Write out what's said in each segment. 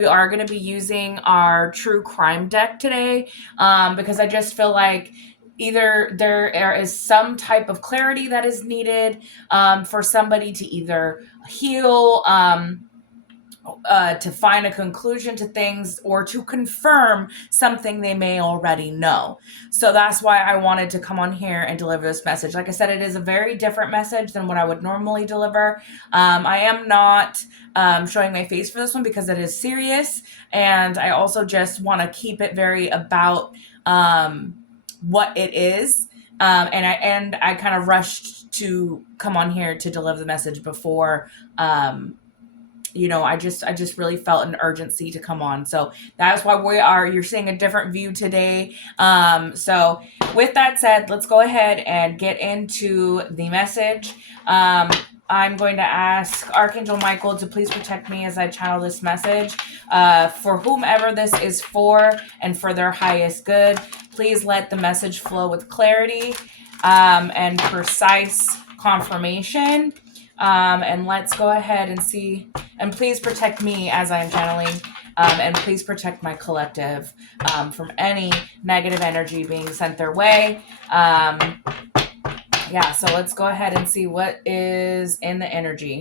We are going to be using our true crime deck today, because I just feel like either there is some type of clarity that is needed, for somebody to either heal, to find a conclusion to things, or to confirm something they may already know. So that's why I wanted to come on here and deliver this message. Like I said, it is a very different message than what I would normally deliver. I am not showing my face for this one because it is serious, and I also just want to keep it very about what it is. And I kind of rushed to come on here to deliver the message before. I just really felt an urgency to come on. So that's why you're seeing a different view today. So with that said, let's go ahead and get into the message. I'm going to ask Archangel Michael to please protect me as I channel this message, for whomever this is for and for their highest good. Please let the message flow with clarity, and precise confirmation. And let's go ahead and see. And please protect me as I'm channeling, and please protect my collective, from any negative energy being sent their way. So let's go ahead and see what is in the energy.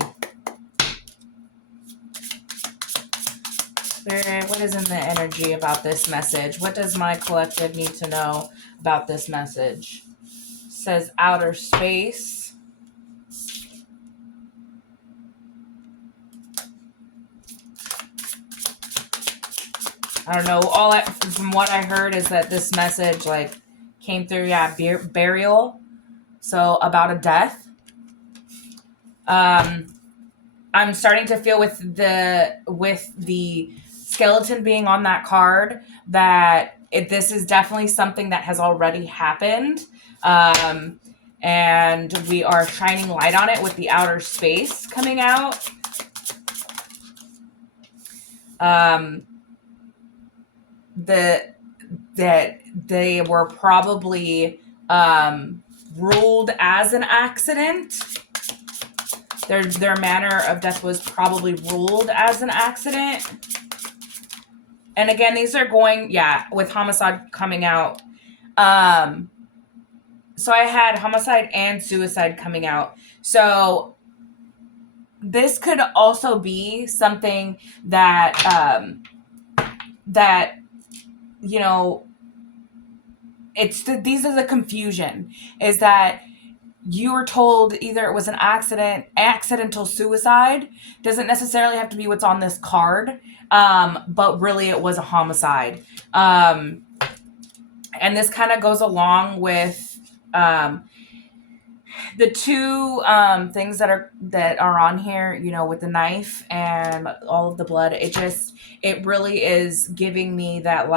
Spirit, what is in the energy about this message? What does my collective need to know about this message? It says outer space. I don't know. From what I heard is that this message came through, burial. So about a death. I'm starting to feel with the skeleton being on that card that this is definitely something that has already happened. And we are shining light on it with the outer space coming out. That they were probably ruled as an accident. Their manner of death was probably ruled as an accident. And again, these are going, with homicide coming out. So I had homicide and suicide coming out. So this could also be something that these are the confusion, is that you were told either it was an accidental suicide. Doesn't necessarily have to be what's on this card, but really it was a homicide. And this kind of goes along with the two things that are on here, with the knife and all of the blood. It really is giving me that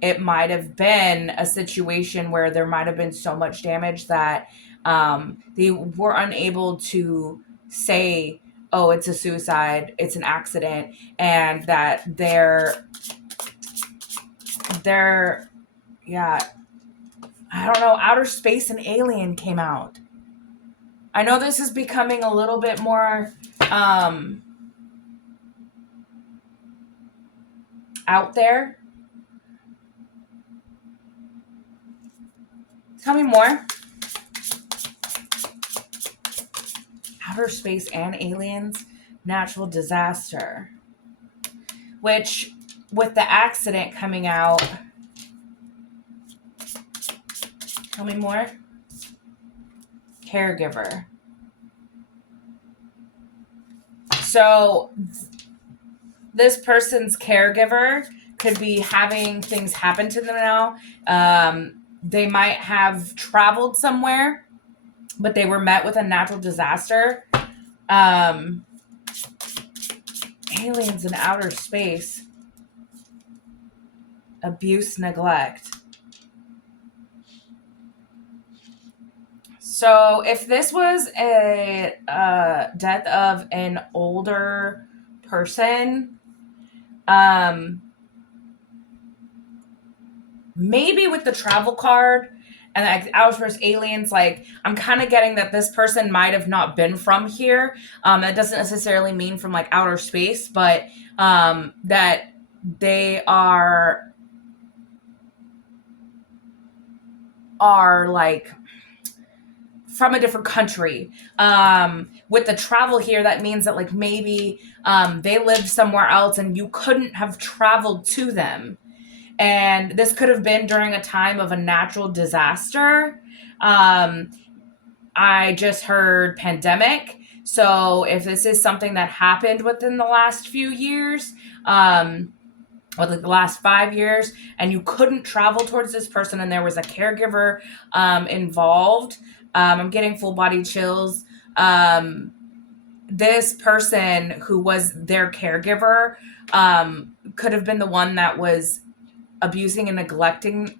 it might have been a situation where there might have been so much damage that they were unable to say, oh, it's a suicide, it's an accident, and that I don't know, outer space and alien came out. I know this is becoming a little bit more out there. Tell me more. Outer space and aliens, natural disaster. Which, with the accident coming out, tell me more. Caregiver. So this person's caregiver could be having things happen to them now. They might have traveled somewhere, but they were met with a natural disaster. Aliens in outer space. Abuse, neglect. So if this was a death of an older person, maybe with the travel card and outer space aliens, I'm kind of getting that this person might have not been from here. That doesn't necessarily mean from outer space, but that they are like from a different country. With the travel here, that means that like maybe they lived somewhere else and you couldn't have traveled to them. And this could have been during a time of a natural disaster. Um, I just heard pandemic. So if this is something that happened within the last few years, or like the last 5 years, and you couldn't travel towards this person, and there was a caregiver involved, I'm getting full body chills. This person who was their caregiver could have been the one that was abusing and neglecting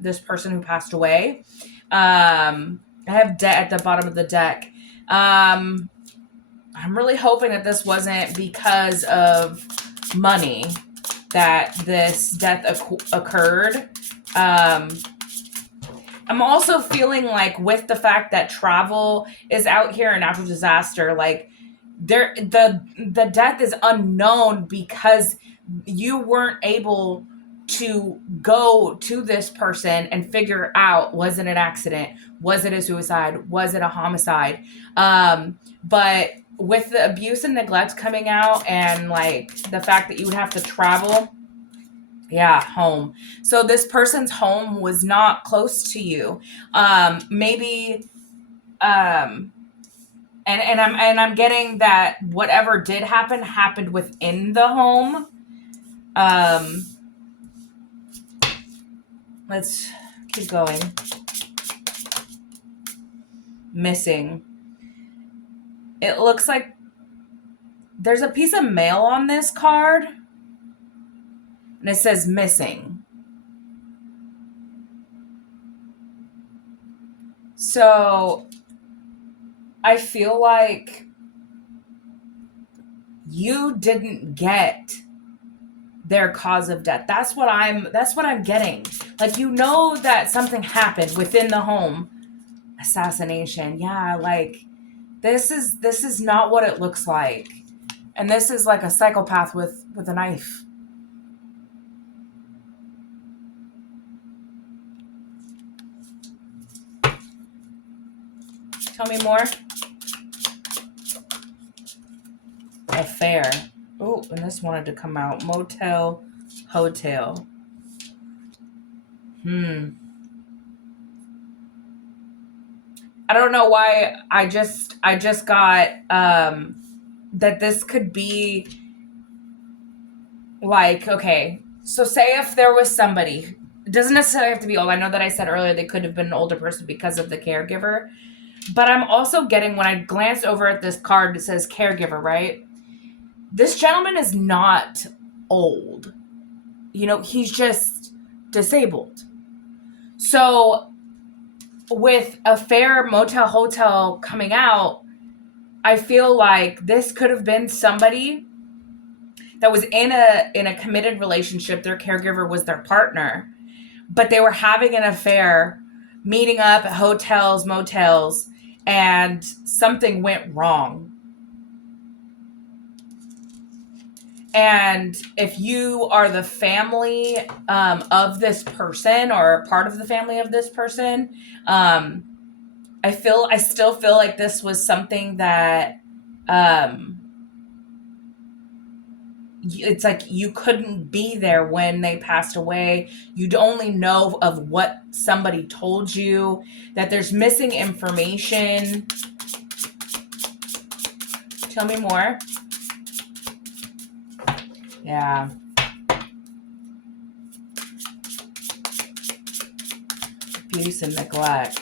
this person who passed away. I have debt at the bottom of the deck. I'm really hoping that this wasn't because of money that this death occurred. I'm also feeling like with the fact that travel is out here a natural disaster, like the death is unknown because you weren't able to go to this person and figure out, was it an accident, was it a suicide, was it a homicide. But with the abuse and neglect coming out, and like the fact that you would have to travel, yeah, home. So this person's home was not close to you. Maybe and I'm getting that whatever did happen happened within the home. Um let's keep going. Missing. It looks like there's a piece of mail on this card and it says missing. So I feel like you didn't get their cause of death. That's what I'm getting. Like, you know that something happened within the home. Assassination. Yeah, like this is not what it looks like. And this is like a psychopath with a knife. Tell me more. Affair. Oh, and this wanted to come out. Motel, hotel. I don't know why I just got that this could be like, okay, so say if there was somebody, it doesn't necessarily have to be old. I know that I said earlier they could have been an older person because of the caregiver, but I'm also getting, when I glanced over at this card, it says caregiver, right? This gentleman is not old. You know, he's just disabled. So with Affair, Motel, Hotel coming out, I feel like this could have been somebody that was in a committed relationship. Their caregiver was their partner, but they were having an affair, meeting up at hotels, motels, and something went wrong. And if you are the family of this person, or a part of the family of this person, I still feel like this was something that it's like you couldn't be there when they passed away. You'd only know of what somebody told you, that there's missing information. Tell me more. Yeah. Abuse and neglect.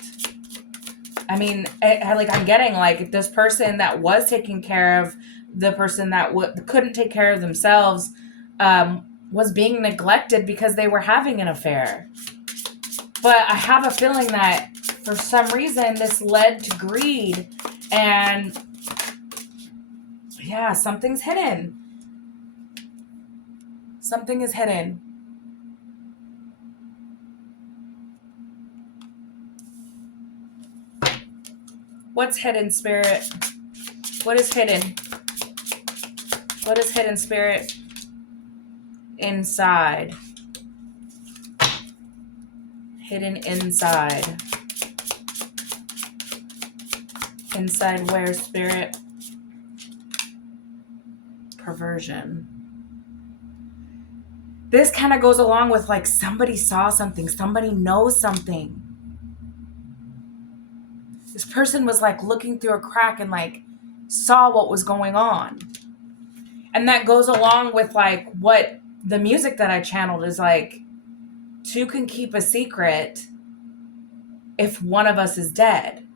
I mean, I'm getting like, if this person that was taking care of the person that couldn't take care of themselves was being neglected because they were having an affair. But I have a feeling that for some reason this led to greed, and yeah, something's hidden. Something is hidden. What's hidden, Spirit? What is hidden? What is hidden, Spirit? inside. Hidden inside. Inside where, Spirit? Perversion. This kind of goes along with like somebody saw something, somebody knows something. This person was like looking through a crack and like saw what was going on. And that goes along with like what the music that I channeled is like, two can keep a secret if one of us is dead.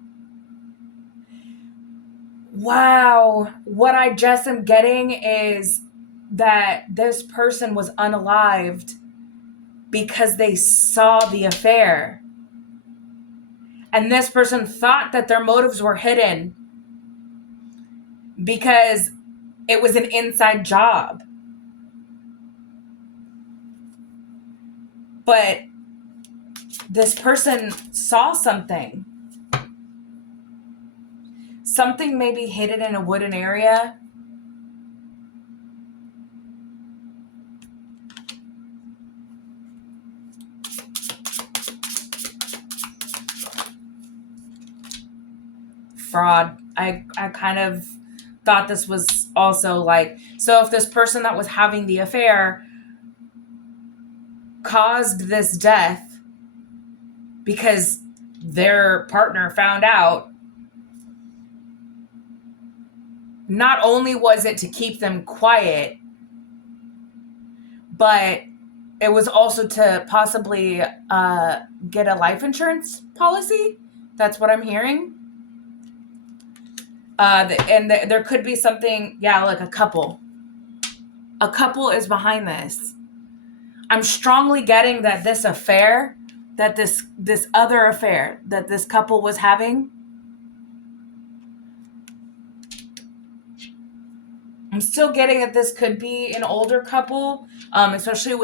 Wow. What I just am getting is that this person was unalived because they saw the affair. And this person thought that their motives were hidden because it was an inside job. But this person saw something. Something maybe hidden in a wooden area. Fraud. I kind of thought this was also like, so if this person that was having the affair caused this death because their partner found out, not only was it to keep them quiet, but it was also to possibly get a life insurance policy. That's what I'm hearing. There could be something, like a couple. A couple is behind this. I'm strongly getting that this affair, that this other affair that this couple was having, I'm still getting that this could be an older couple, especially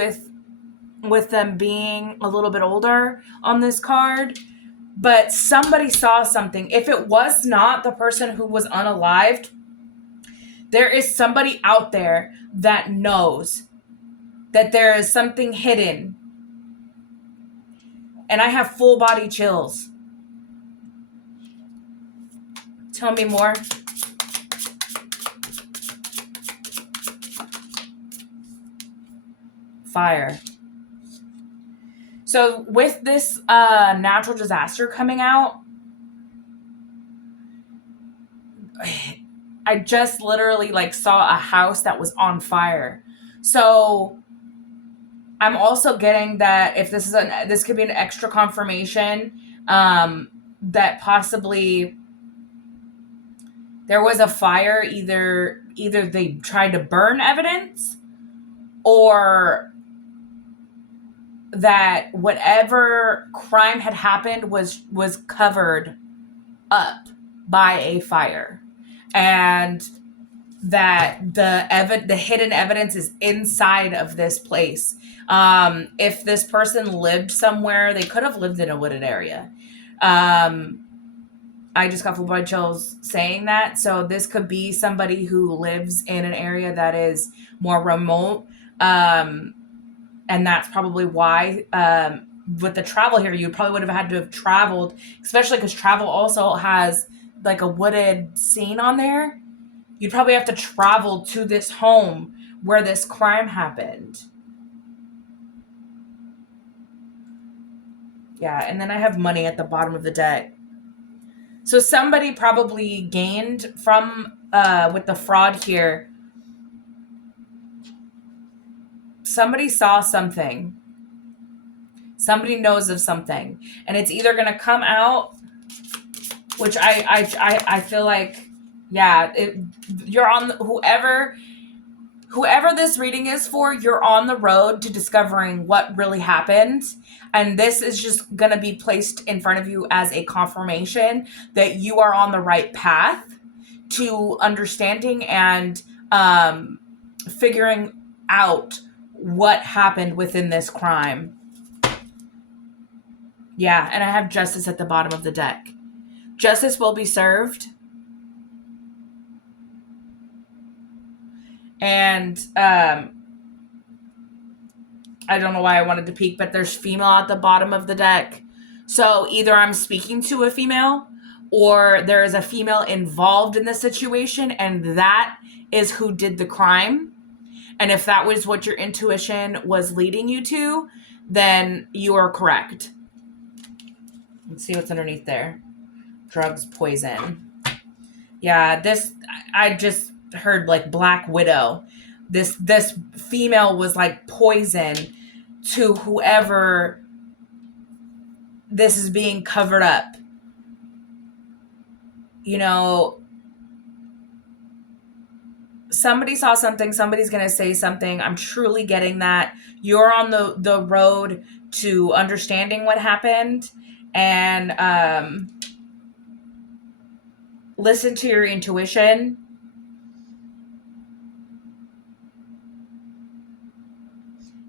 with them being a little bit older on this card. But somebody saw something. If it was not the person who was unalived, there is somebody out there that knows that there is something hidden. And I have full body chills. Tell me more. Fire. So with this natural disaster coming out, I just literally like saw a house that was on fire. So I'm also getting that if this could be an extra confirmation that possibly there was a fire. Either they tried to burn evidence, or that whatever crime had happened was covered up by a fire, and that the hidden evidence is inside of this place. If this person lived somewhere, they could have lived in a wooded area. I just got full body chills saying that. So this could be somebody who lives in an area that is more remote. And that's probably why with the travel here, you probably would have had to have traveled, especially because travel also has like a wooded scene on there. You'd probably have to travel to this home where this crime happened. Yeah, and then I have money at the bottom of the deck. So somebody probably gained from with the fraud here. Somebody saw something. Somebody knows of something, and it's either going to come out, which I feel like, yeah, you're on whoever this reading is for. You're on the road to discovering what really happened, and this is just going to be placed in front of you as a confirmation that you are on the right path to understanding and figuring out what happened within this crime. Yeah, and I have justice at the bottom of the deck. Justice will be served. And I don't know why I wanted to peek, but there's female at the bottom of the deck. So either I'm speaking to a female or there is a female involved in the situation, and that is who did the crime. And if that was what your intuition was leading you to, then you are correct. Let's see what's underneath there. Drugs, poison. Yeah, this, I just heard like Black Widow. This female was like poison to whoever this is being covered up. You know, somebody saw something, somebody's going to say something. I'm truly getting that. You're on the road to understanding what happened, and listen to your intuition.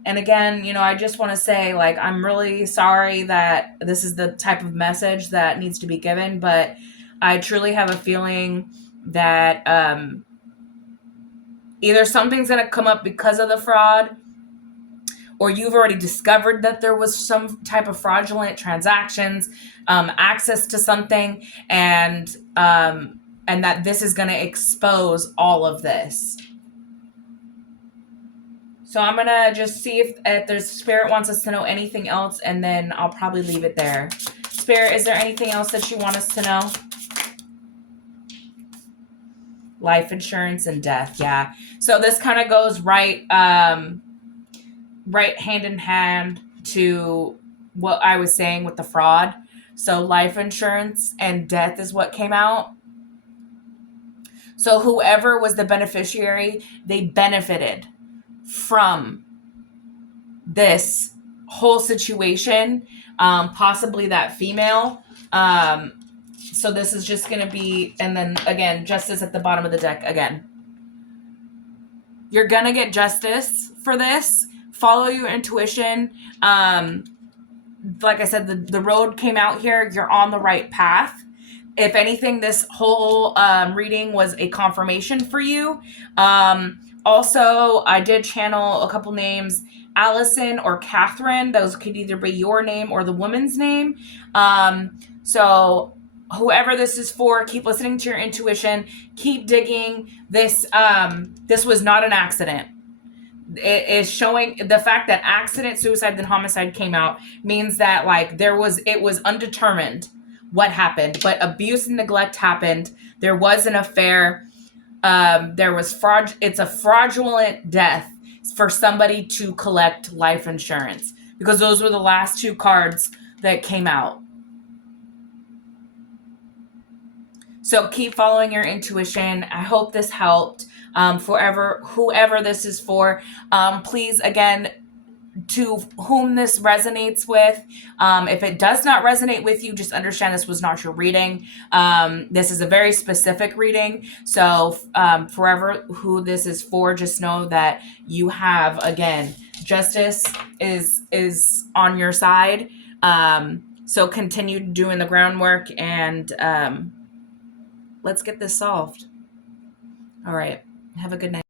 And again, you know, I just want to say, like, I'm really sorry that this is the type of message that needs to be given, but I truly have a feeling that either something's going to come up because of the fraud, or you've already discovered that there was some type of fraudulent transactions, access to something, and that this is going to expose all of this. So I'm going to just see if there's Spirit wants us to know anything else, and then I'll probably leave it there. Spirit, is there anything else that you want us to know? Life insurance and death, yeah. So this kind of goes right hand in hand to what I was saying with the fraud. So life insurance and death is what came out. So whoever was the beneficiary, they benefited from this whole situation, possibly that female. So this is just going to be, and then again, justice at the bottom of the deck again. You're going to get justice for this. Follow your intuition. Like I said, the road came out here. You're on the right path. If anything, this whole reading was a confirmation for you. Also, I did channel a couple names, Allison or Catherine. Those could either be your name or the woman's name. So whoever this is for, keep listening to your intuition. Keep digging. This was not an accident. It is showing the fact that accident, suicide, then homicide came out means that like it was undetermined what happened, but abuse and neglect happened. There was an affair. There was fraud. It's a fraudulent death for somebody to collect life insurance, because those were the last two cards that came out. So keep following your intuition. I hope this helped. Whoever this is for, please, again, to whom this resonates with. If it does not resonate with you, just understand this was not your reading. This is a very specific reading. So forever who this is for, just know that you have, again, justice is on your side. So continue doing the groundwork, and let's get this solved. All right. Have a good night.